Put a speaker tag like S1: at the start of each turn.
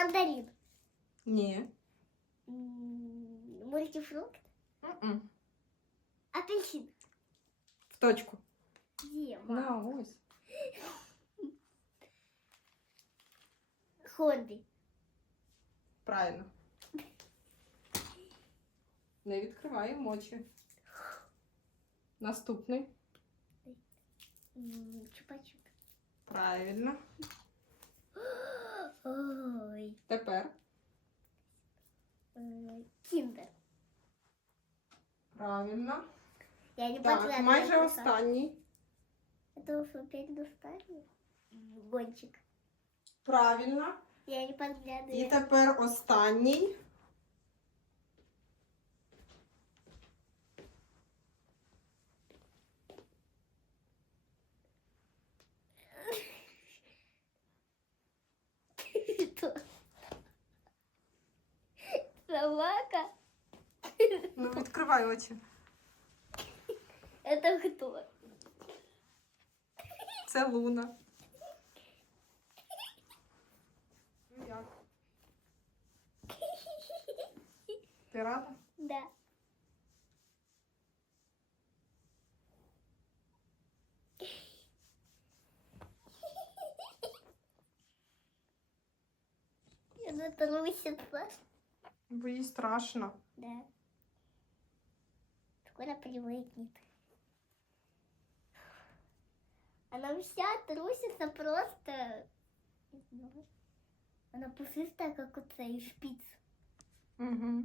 S1: Нектарин.
S2: Ні.
S1: М, Мультифрукт.
S2: М-м.
S1: Апельсин.
S2: В точку.
S1: Дема.
S2: На, ось.
S1: Хобби.
S2: Правильно. Не відкриваємо очі. Наступний.
S1: М, Чупа-чуп.
S2: Правильно.
S1: М, Киндер.
S2: Правильно.
S1: Я не
S2: Так,
S1: подглядываю
S2: майже
S1: пока.
S2: останній.
S1: Это уже опять достали? М, Гончик.
S2: Правильно.
S1: Я не подглядываю.
S2: І тепер останній.
S1: Собака?
S2: Ну, відкривай очі.
S1: Это кто?
S2: Це Луна. Ну як? Ти рада?
S1: Да. Она трусится.
S2: Бо їй страшно.
S1: Да. Скоро привыкнет. Она вся трусится просто. Она пушистая, как у цей шпиц.
S2: Угу.